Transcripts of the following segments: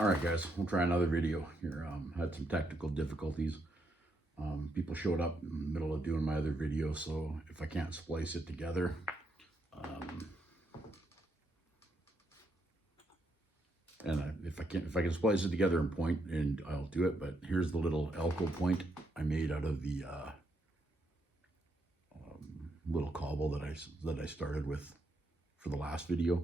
All right, guys, we'll try another video here. Had some technical difficulties. People showed up in the middle of doing my other video, so if I can't splice it together, if I can splice it together in point, and I'll do it. But here's the little Elko point I made out of the little cobble that I started with for the last video.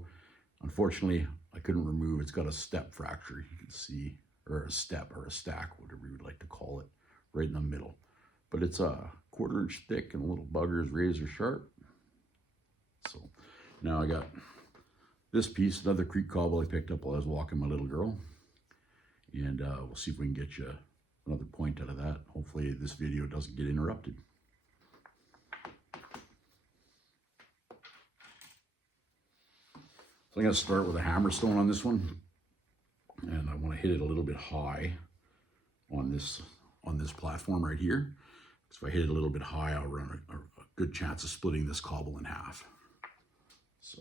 Unfortunately, I couldn't remove. It's got a step fracture, you can see, or a step or a stack, whatever you would like to call it, right in the middle. But it's a 1/4 inch thick and a little bugger is razor sharp. So now I got this piece, another creek cobble I picked up while I was walking my little girl. And we'll see if we can get you another point out of that. Hopefully this video doesn't get interrupted. So I'm going to start with a hammerstone on this one, and I want to hit it a little bit high on this platform right here. So if I hit it a little bit high, I'll run a good chance of splitting this cobble in half. So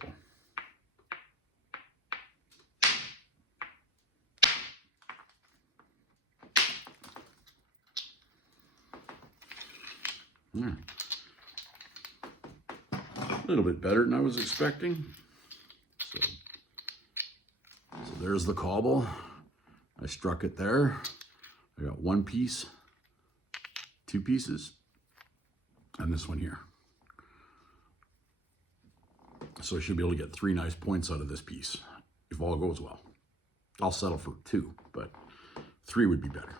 a little bit better than I was expecting. So there's the cobble. I struck it there. I got one piece, two pieces, and this one here. So I should be able to get 3 nice points out of this piece, if all goes well. I'll settle for 2, but 3 would be better.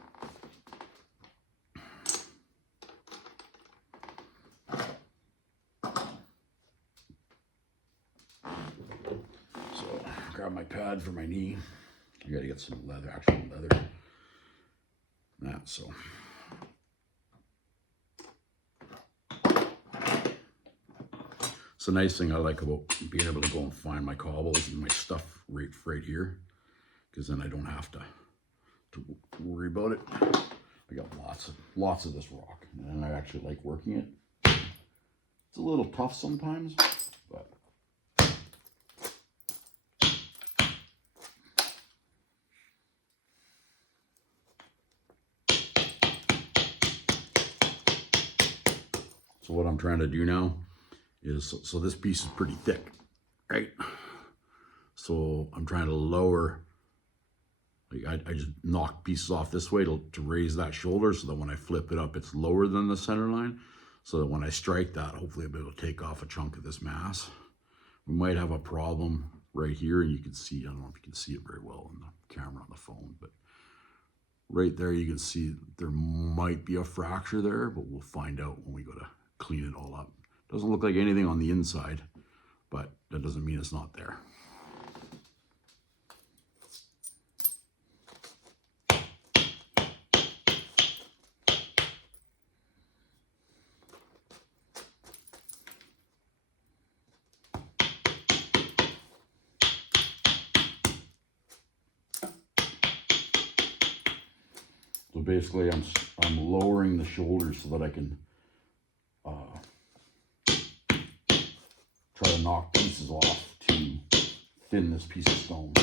So grab my pad for my knee. I gotta get some leather, actual leather. That, so. It's a nice thing I like about being able to go and find my cobbles and my stuff right here, because then I don't have to worry about it. I got lots of this rock, and I actually like working it. It's a little tough sometimes, but so what I'm trying to do now is, so this piece is pretty thick, right? So I'm trying to lower, like I just knock pieces off this way to raise that shoulder, so that when I flip it up, it's lower than the center line, so that when I strike that, hopefully I'll be able to take off a chunk of this mass. We might have a problem right here, and you can see, I don't know if you can see it very well on the camera on the phone, but right there you can see there might be a fracture there, but we'll find out when we go to clean it all up. Doesn't look like anything on the inside, but that doesn't mean it's not there. So basically I'm lowering the shoulders so that I can try to knock pieces off to thin this piece of stone.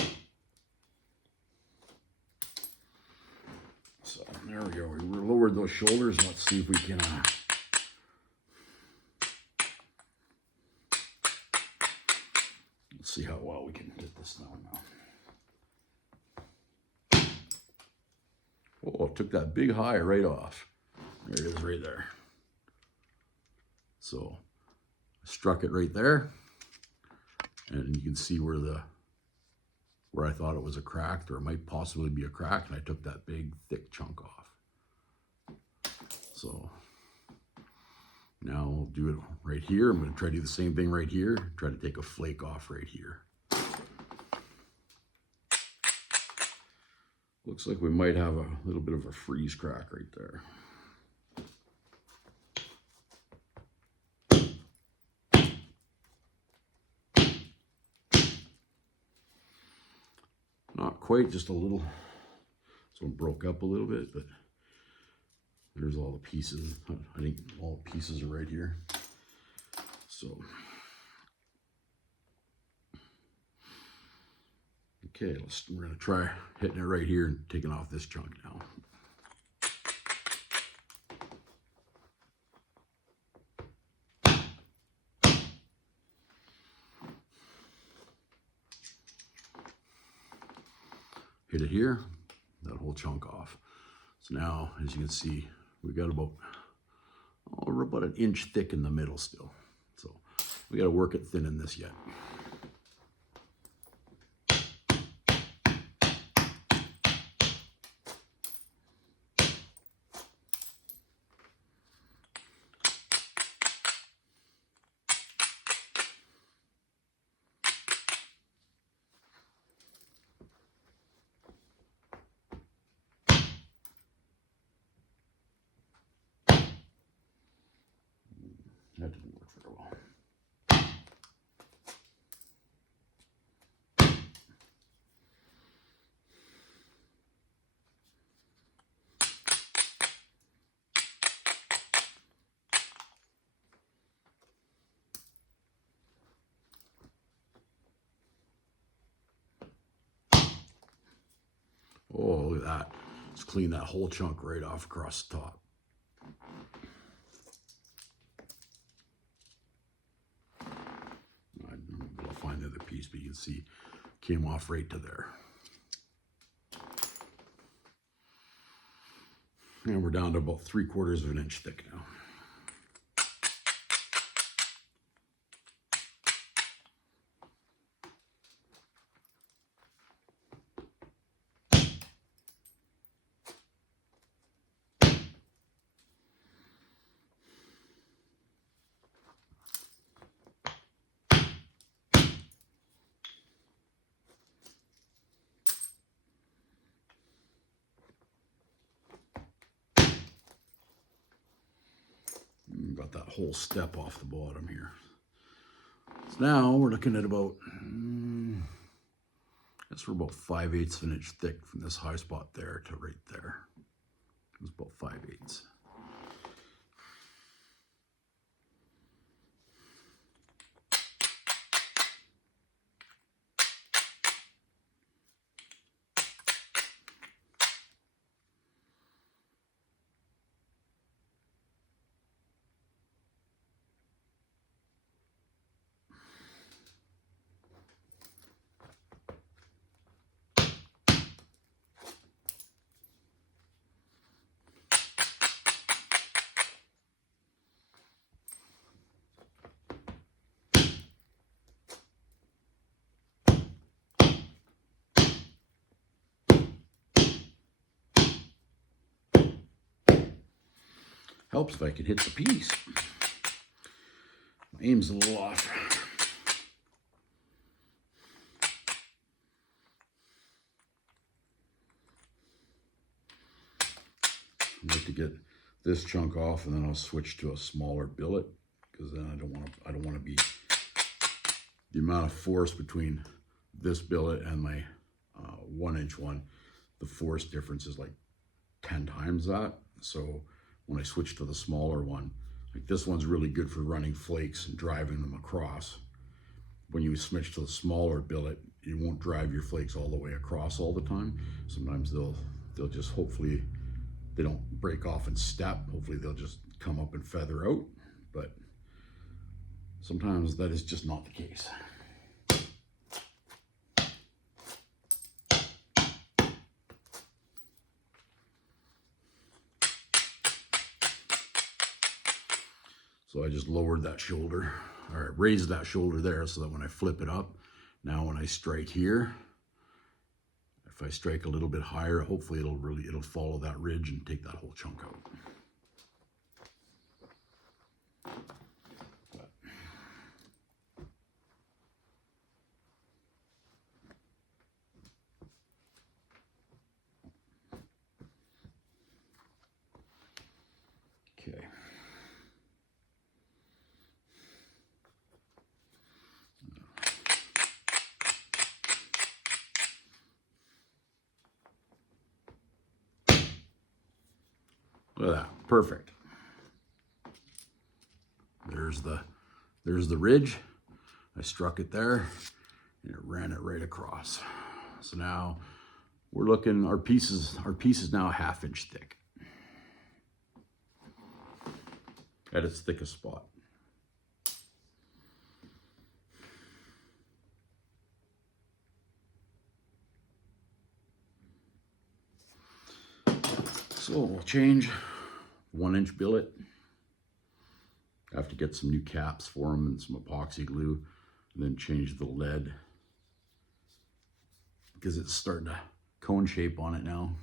So there we go. We lowered those shoulders. Let's see if we can let's see how well we can get this down now. Oh, it took that big high right off. There it is right there. So I struck it right there, and you can see where I thought it was a crack, or it might possibly be a crack, and I took that big thick chunk off. So now we'll do it right here. I'm going to try to do the same thing right here, try to take a flake off right here. Looks like we might have a little bit of a freeze crack right there. Not quite, just a little. This one broke up a little bit, but there's all the pieces. I think all the pieces are right here. So Okay, we're gonna try hitting it right here and taking off this chunk now. Hit it here, that whole chunk off. So now, as you can see, we got about, we're about an inch thick in the middle still. So we got to work it thinning this yet. That didn't work very well. Oh, look at that. Let's clean that whole chunk right off across the top. I'll find the other piece, but you can see came off right to there. And we're down to about 3/4 of an inch thick now. Got that whole step off the bottom here. So now we're looking at about, that's for about 5/8 of an inch thick from this high spot there to right there. It's about 5/8. Helps if I can hit the piece. My aim's a little off. I like to get this chunk off, and then I'll switch to a smaller billet, because then I don't want to be the amount of force between this billet and my 1-inch one. The force difference is like 10 times that. So when I switch to the smaller one, like this one's really good for running flakes and driving them across. When you switch to the smaller billet, you won't drive your flakes all the way across all the time. Sometimes they'll just, hopefully they don't break off and step. Hopefully they'll just come up and feather out. But sometimes that is just not the case. So I just lowered that shoulder, or raised that shoulder there, so that when I flip it up, now when I strike here, if I strike a little bit higher, hopefully it'll follow that ridge and take that whole chunk out. Okay. Look at that, perfect. There's the ridge. I struck it there and it ran it right across. So now we're looking, our piece is now a 1/2 inch thick at its thickest spot. So we'll change 1 inch billet. I have to get some new caps for them and some epoxy glue, and then change the lead because it's starting to cone shape on it now.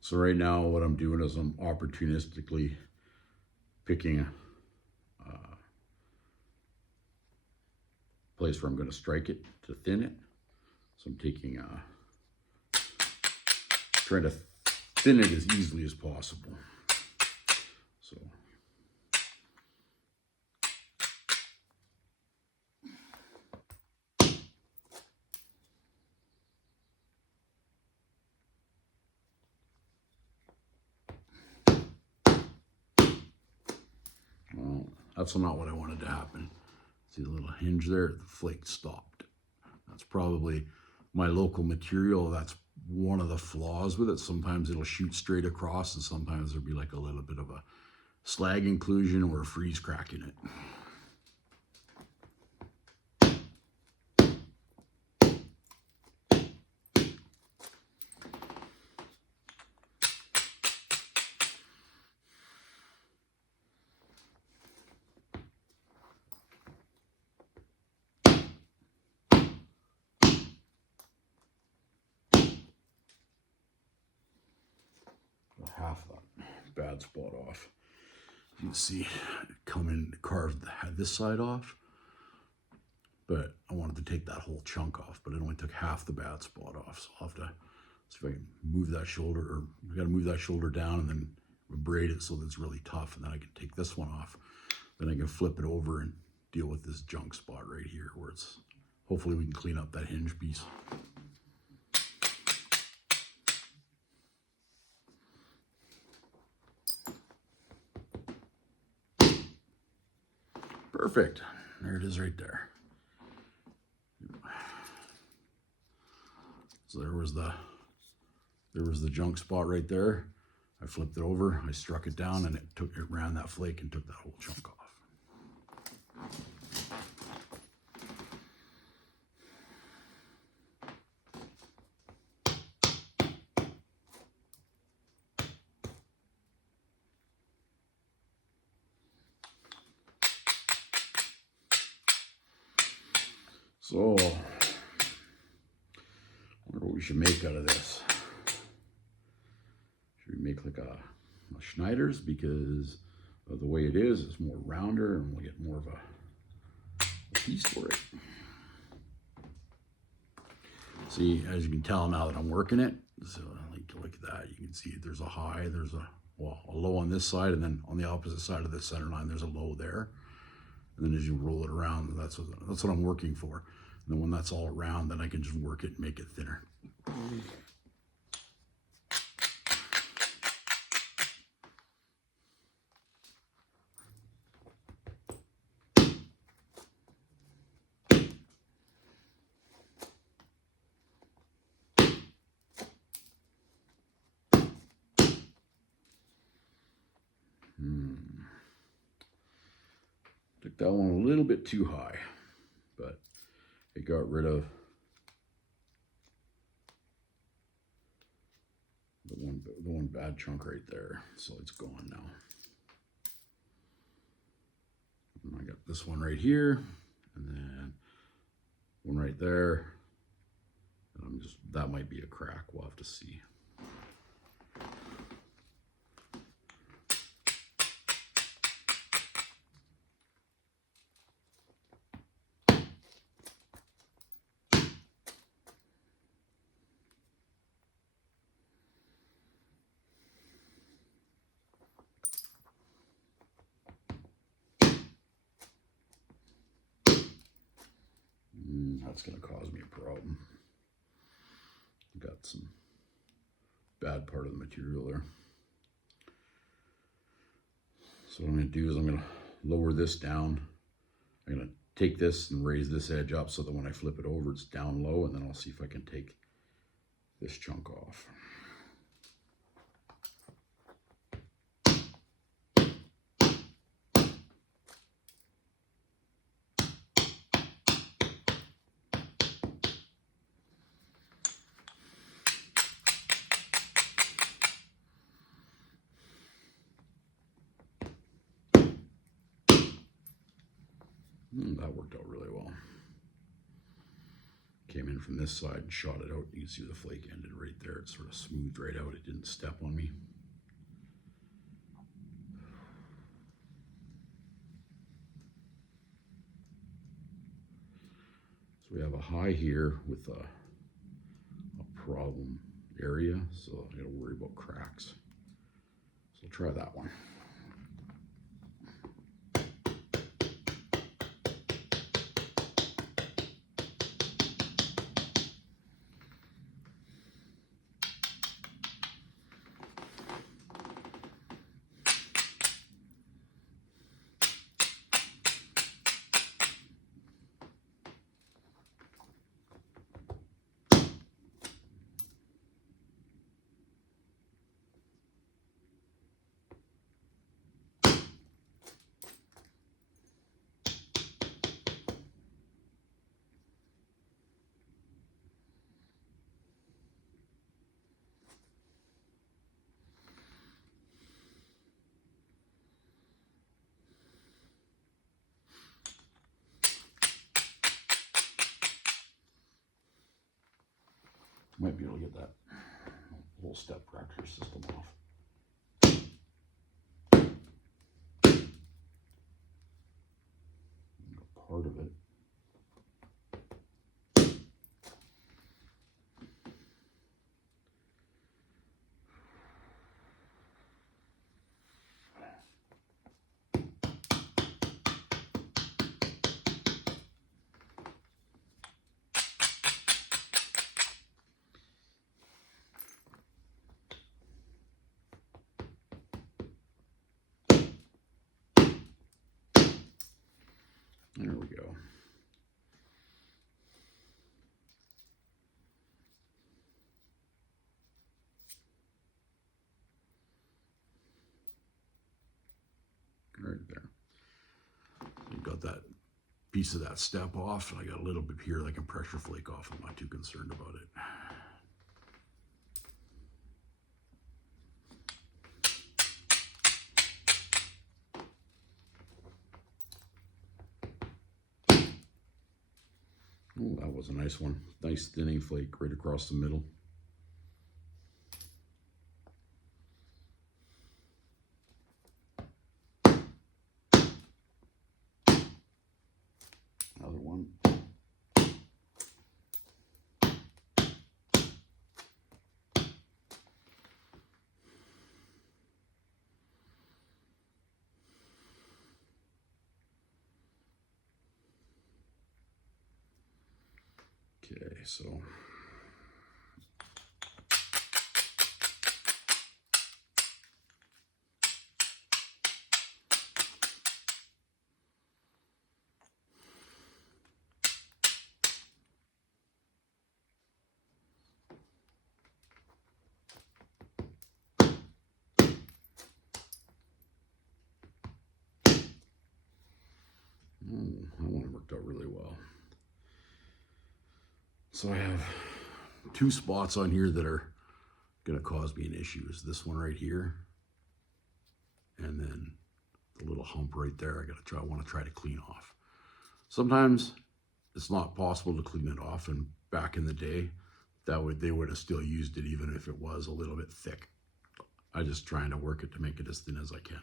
So right now what I'm doing is I'm opportunistically picking a place where I'm going to strike it to thin it. So I'm taking trying to thin it as easily as possible. So well, that's not what I wanted to happen. See the little hinge there? The flake stopped. That's probably my local material. That's one of the flaws with it. Sometimes it'll shoot straight across, and sometimes there'll be like a little bit of a slag inclusion or a freeze crack in it. Half that bad spot off. You can see it come in, carve this side off, but I wanted to take that whole chunk off, but it only took half the bad spot off. So I'll have to see if I can move that shoulder, or I got to move that shoulder down and then braid it so that it's really tough, and then I can take this one off. Then I can flip it over and deal with this junk spot right here where it's, hopefully we can clean up that hinge piece. Perfect. There it is right there. So there was the junk spot right there. I flipped it over, I struck it down, and it ran that flake and took that whole chunk off. So, I wonder what we should make out of this. Should we make like a Snyders, because of the way it is, it's more rounder and we'll get more of a piece for it. See, as you can tell now that I'm working it, so like look at that, you can see there's a high, there's a low on this side, and then on the opposite side of the center line there's a low there. And then as you roll it around, that's what I'm working for. And then when that's all around, then I can just work it and make it thinner. Took that one a little bit too high, but it got rid of the one bad chunk right there, so it's gone now. And I got this one right here, and then one right there, and that might be a crack, we'll have to see. That's going to cause me a problem. Got some bad part of the material there. So what I'm going to do is I'm going to lower this down. I'm going to take this and raise this edge up so that when I flip it over, it's down low, and then I'll see if I can take this chunk off. That worked out really well. Came in from this side and shot it out. You can see the flake ended right there. It sort of smoothed right out. It didn't step on me. So we have a high here with a problem area, so I gotta worry about cracks. So I'll try that one. Might be able to get that whole step fracture system off. Part of it. There we go. Right there. You've got that piece of that step off, and I got a little bit here that I can pressure flake off. I'm not too concerned about it. Oh, that was a nice one. Nice thinning flake right across the middle. Another one. Okay, so that one worked out really well. So I have two spots on here that are going to cause me an issue. Is this one right here, and then the little hump right there. I want to try to clean off. Sometimes it's not possible to clean it off, and back in the day, they would have still used it even if it was a little bit thick. I'm just trying to work it to make it as thin as I can.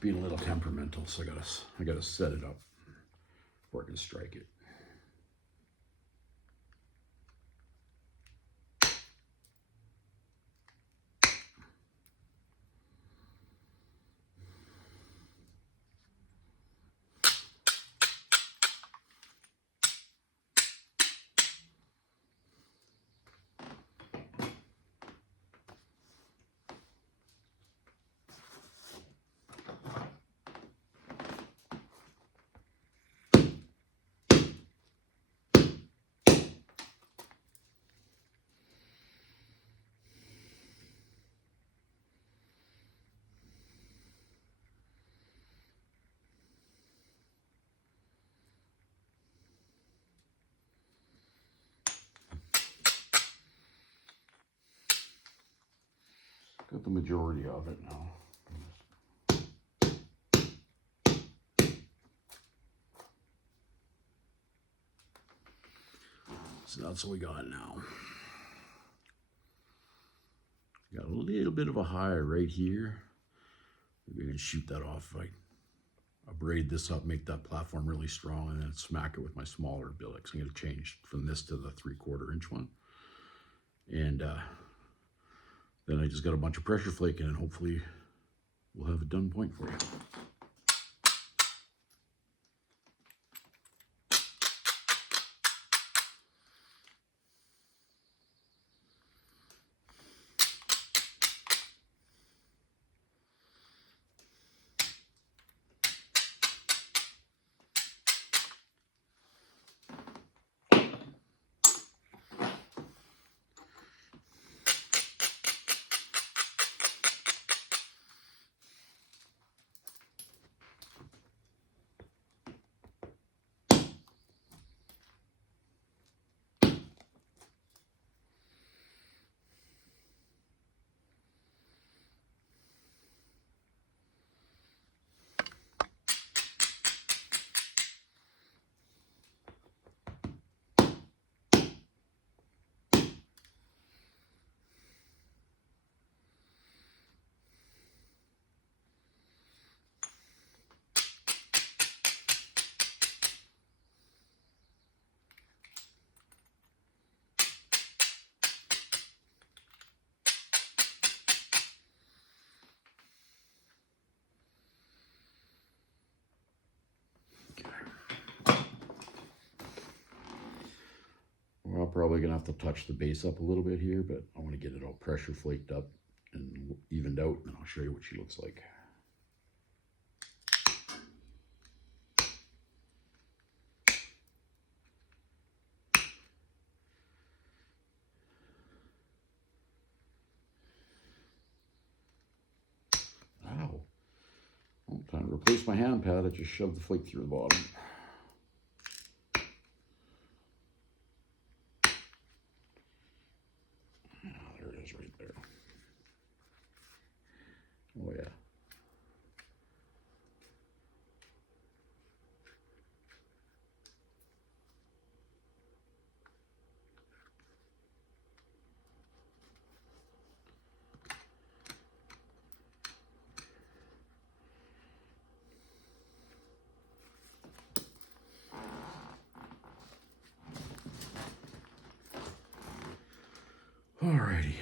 being a little temperamental, so I gotta set it up before I can strike it. Got the majority of it now. So that's what we got now. Got a little bit of a high right here. We're gonna shoot that off. I braid this up, make that platform really strong, and then smack it with my smaller billets. I'm gonna change from this to the 3/4 inch one. And then I just got a bunch of pressure flaking, and hopefully we'll have a done point for you. We're probably gonna have to touch the base up a little bit here, but I want to get it all pressure flaked up and evened out, and I'll show you what she looks like. Ow. Oh, time to replace my hand pad. I just shoved the flake through the bottom. There it is right there. Oh yeah. Alrighty.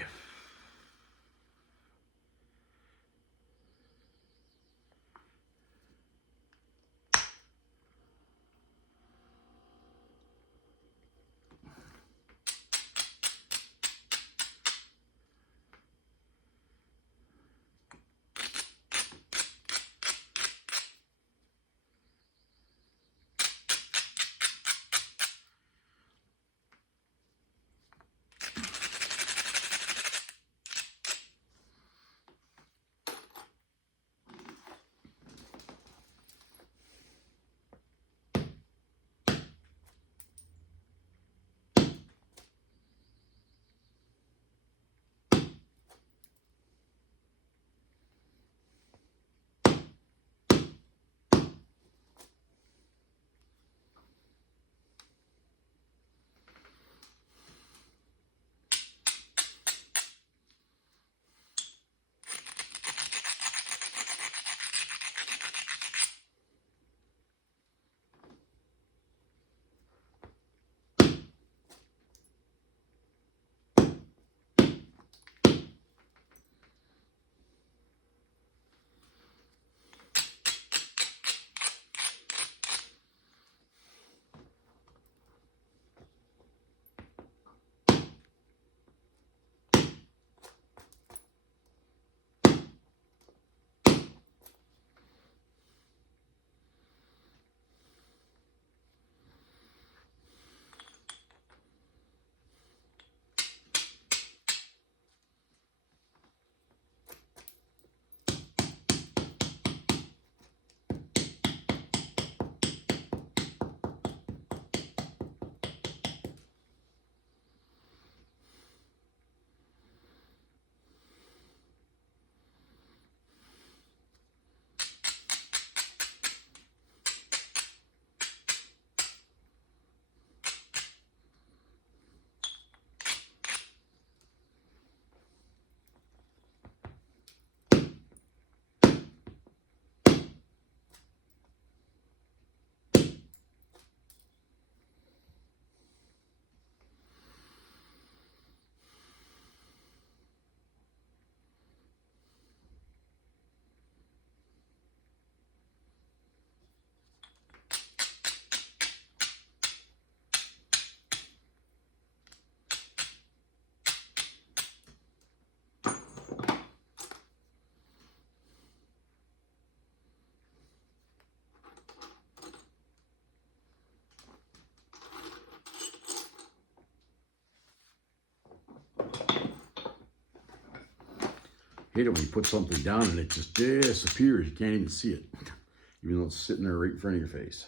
hate it when you put something down and it just disappears. You can't even see it, even though it's sitting there right in front of your face.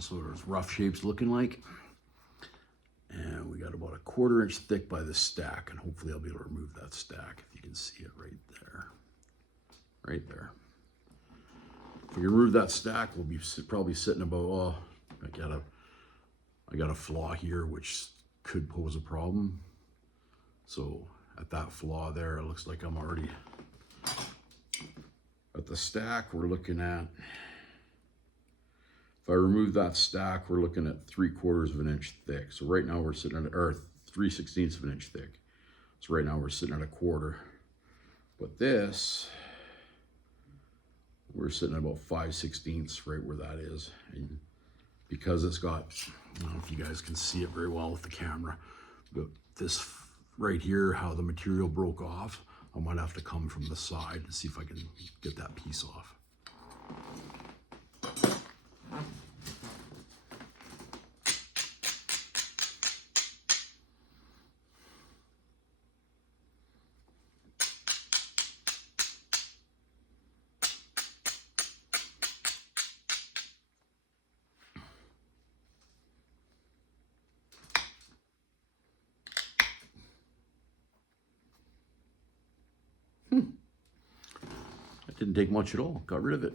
So there's rough shapes looking like. And we got about 1/4 inch thick by the stack, and hopefully I'll be able to remove that stack if you can see it right there. Right there. If we can remove that stack, we'll be probably sitting about, oh, I got a flaw here which could pose a problem. So at that flaw there, it looks like I'm already at the stack. We're looking at, if I remove that stack, we're looking at 3/4 of an inch thick. So right now we're sitting at, or 3/16 of an inch thick. So right now we're sitting at 1/4. But this, we're sitting at about 5/16 right where that is. And because it's got, I don't know if you guys can see it very well with the camera, but this right here, how the material broke off, I might have to come from the side and see if I can get that piece off. That didn't take much at all. Got rid of it.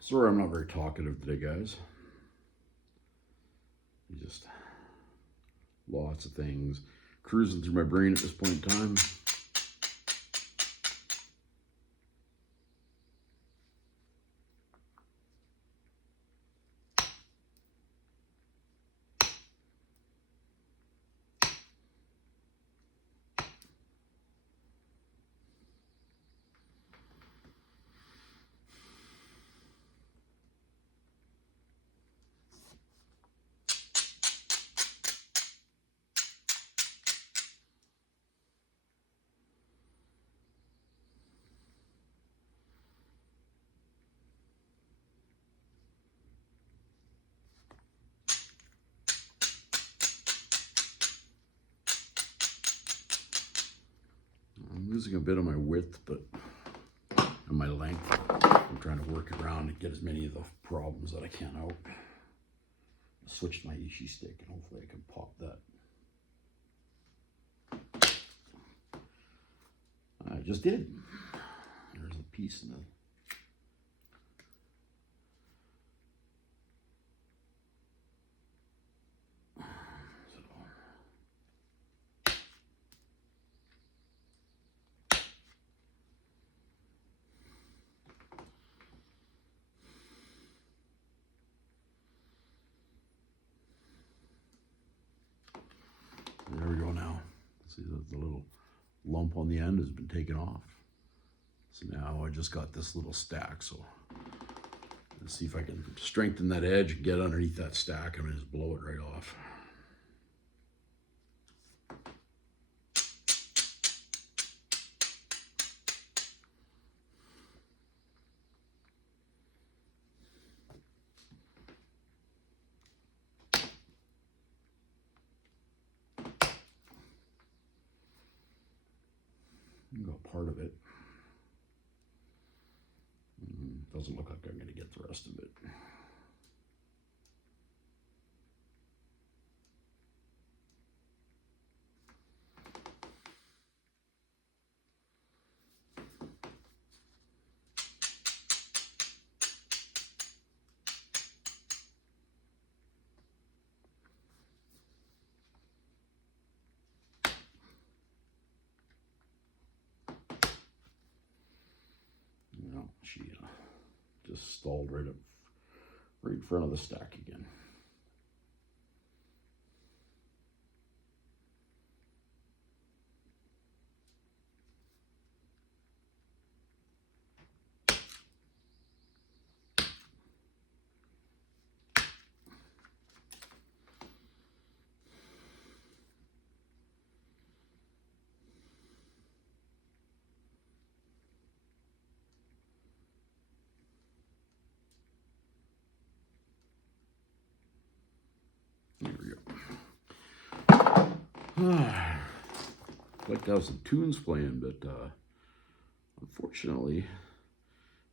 Sorry, I'm not very talkative today, guys. Just lots of things cruising through my brain at this point in time. I'm losing a bit of my width, but and my length. I'm trying to work around and get as many of the problems that I can out. I switched my Ishi stick and hopefully I can pop that. I just did. There's a piece in the. There we go now. See the little lump on the end has been taken off. So now I just got this little stack. So let's see if I can strengthen that edge and get underneath that stack. I'm gonna just blow it right off. Got part of it. Doesn't look like I'm going to get the rest of it. No, she just stalled right in front of the stack again. There we go. I'd like to have some tunes playing, but unfortunately,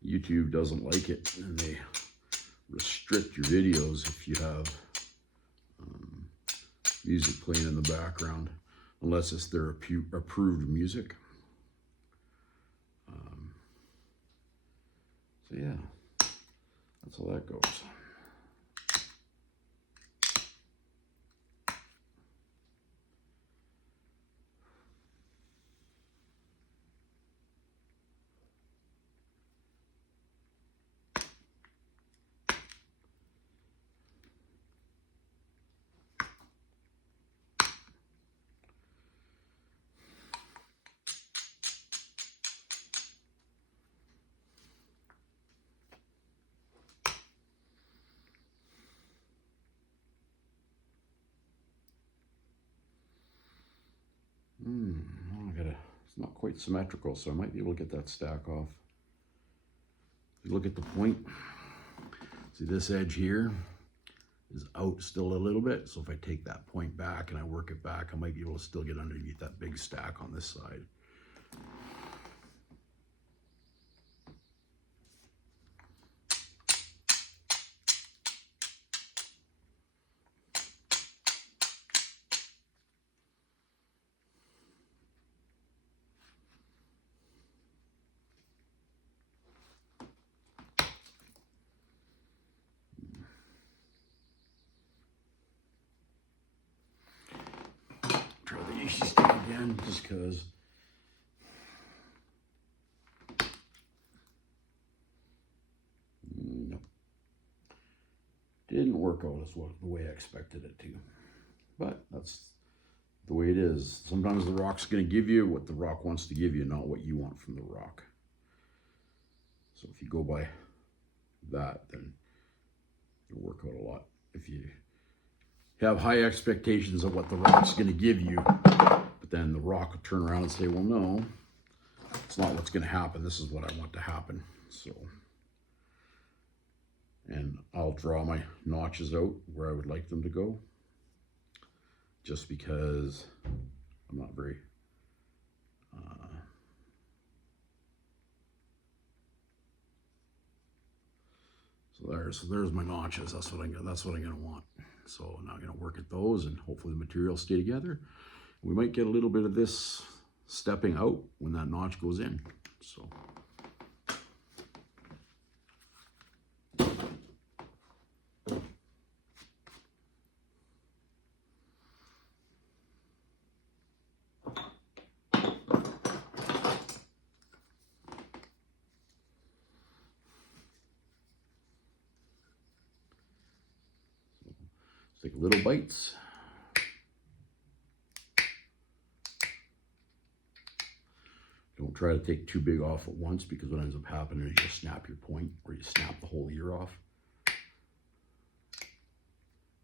YouTube doesn't like it, and they restrict your videos if you have music playing in the background, unless it's their approved music. So yeah, that's how that goes. It's not quite symmetrical, so I might be able to get that stack off. If you look at the point, see this edge here is out still a little bit. So if I take that point back and I work it back, I might be able to still get underneath that big stack on this side. Try the Ishi stick again, just because. Nope. Didn't work out as well the way I expected it to. But that's the way it is. Sometimes the rock's going to give you what the rock wants to give you, not what you want from the rock. So if you go by that, then it'll work out a lot. If you have high expectations of what the rock's going to give you, but then the rock will turn around and say, well, no, it's not what's going to happen. This is what I want to happen. So, and I'll draw my notches out where I would like them to go, just because I'm not very So there's my notches. That's what I'm gonna want. So now I'm gonna work at those, and hopefully the materials stay together. We might get a little bit of this stepping out when that notch goes in. So. Take little bites. Don't try to take too big off at once, because what ends up happening is you snap your point, or you snap the whole ear off.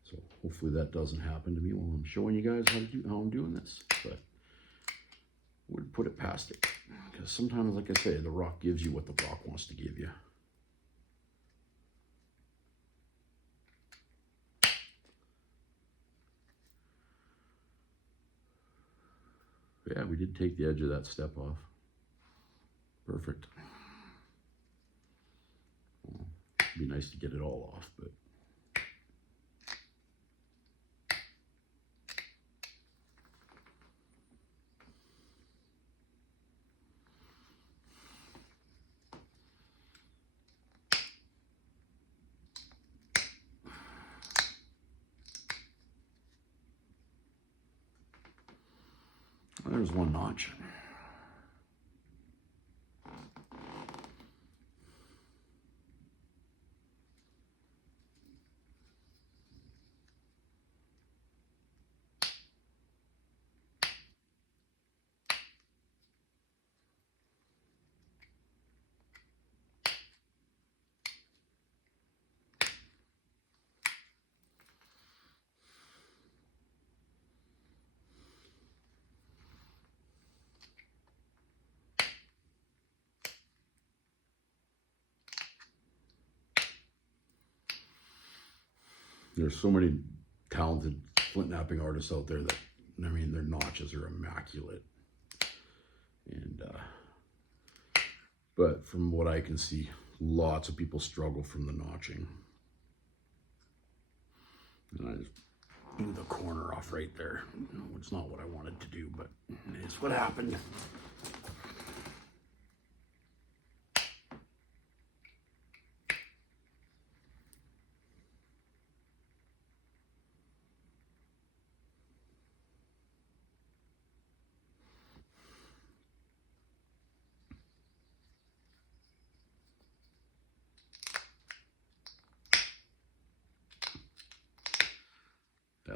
So hopefully that doesn't happen to me while I'm showing you guys how I'm doing this. But I would put it past it, because sometimes, like I say, the rock gives you what the rock wants to give you. But yeah, we did take the edge of that step off. Perfect. Well, it'd be nice to get it all off, but there's one notch. There's so many talented flint knapping artists out there that, I mean, their notches are immaculate. And, but from what I can see, lots of people struggle from the notching. And I just blew the corner off right there. It's not what I wanted to do, but it's what happened.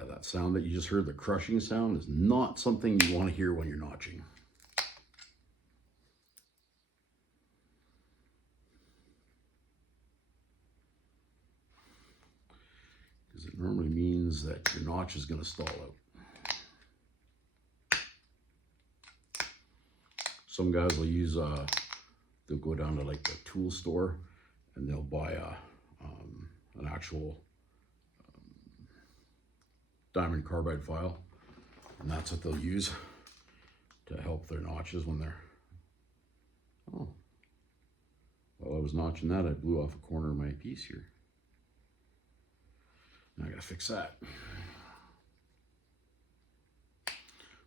That sound that you just heard, the crushing sound, is not something you want to hear when you're notching. Because it normally means that your notch is going to stall out. Some guys will use, they'll go down to like the tool store and they'll buy an actual diamond carbide file, and that's what they'll use to help their notches when they're, oh, while I was notching that, I blew off a corner of my piece here. Now I gotta fix that.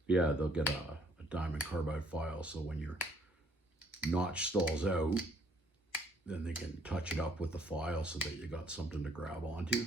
Yeah, they'll get a diamond carbide file, so when your notch stalls out, then they can touch it up with the file so that you got something to grab onto.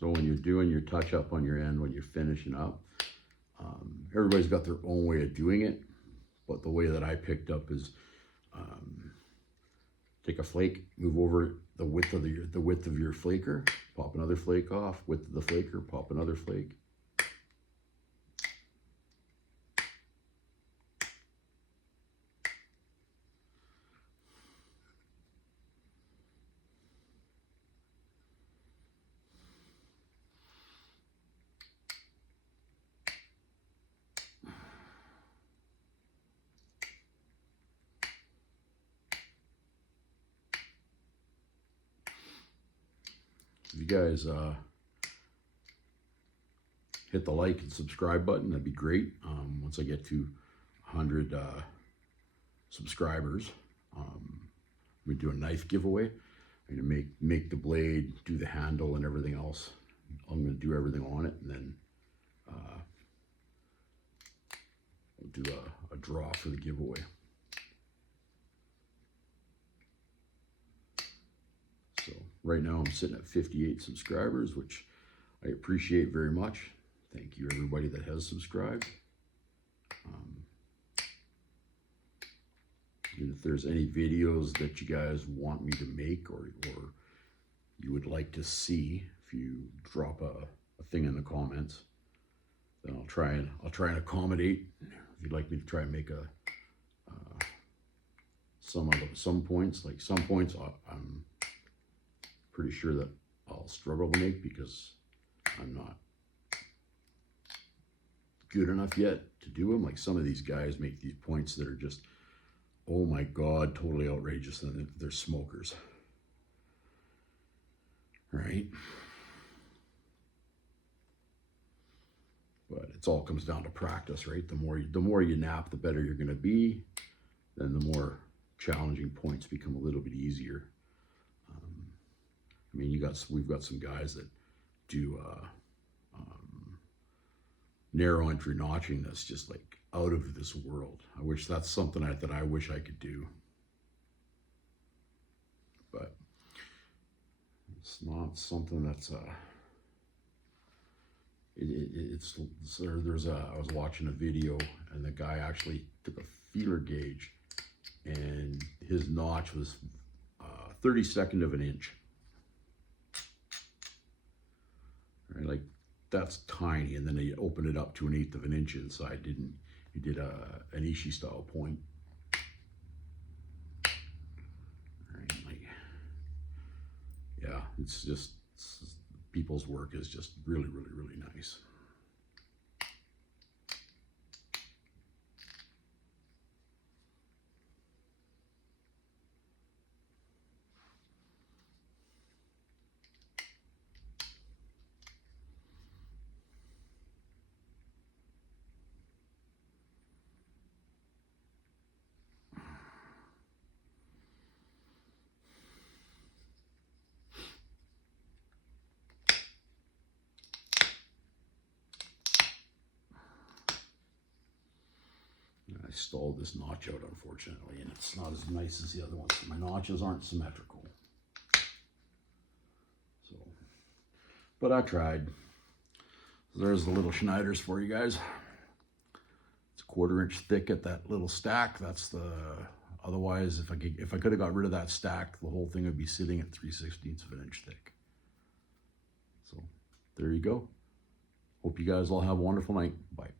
So when you're doing your touch up on your end, when you're finishing up, everybody's got their own way of doing it. But the way that I picked up is take a flake, move over the width of your flaker, pop another flake off, width of the flaker, pop another flake. if you guys hit the like and subscribe button, that'd be great. Once I get to 100 subscribers, I'm gonna do a knife giveaway. I'm gonna make the blade, do the handle and everything else. I'm gonna do everything on it, and then we'll do a draw for the giveaway. So right now I'm sitting at 58 subscribers, which I appreciate very much. Thank you everybody that has subscribed. And if there's any videos that you guys want me to make or you would like to see, if you drop a thing in the comments, then I'll try and accommodate. If you'd like me to try and make some points, like some points I'm pretty sure that I'll struggle to make because I'm not good enough yet to do them. Like some of these guys make these points that are just, oh my God, totally outrageous, and they're smokers. Right? But it all comes down to practice, right? The more you nap, the better you're gonna be. Then the more challenging points become a little bit easier. I mean, we've got some guys that do narrow entry notching that's just like out of this world. I wish that's something that I wish I could do, but it's not something that's I was watching a video and the guy actually took a feeler gauge and his notch was 32nd of an inch. Right, like that's tiny, and then he opened it up to 1/8 of an inch inside. He did an Ishi style point. Right, like, yeah, people's work is just really, really, really nice. I stalled this notch out, unfortunately, and it's not as nice as the other ones. My notches aren't symmetrical. So, but I tried. So there's the little Snyders for you guys. It's 1/4 inch thick at that little stack. That's the, otherwise, if I could have got rid of that stack, the whole thing would be sitting at 3/16 of an inch thick. So there you go. Hope you guys all have a wonderful night. Bye.